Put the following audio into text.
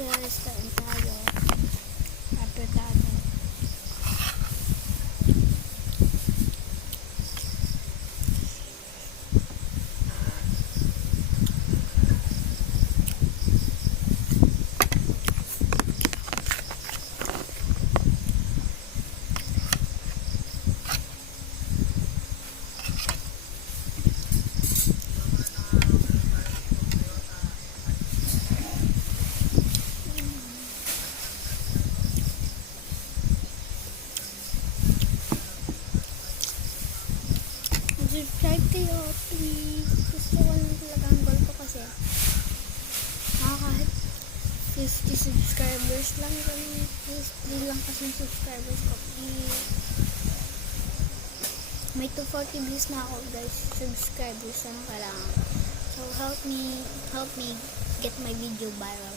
guys, kain tayo. Aprikado. Subscribe kayo, please. Gusto ko lang talaga ang goal ko kasi kahit 50 subscribers lang ganun. 50 lang kasi yung subscribers ko, please. May 240 views na ako guys. Subscribers lang kailangan. So help me get my video viral.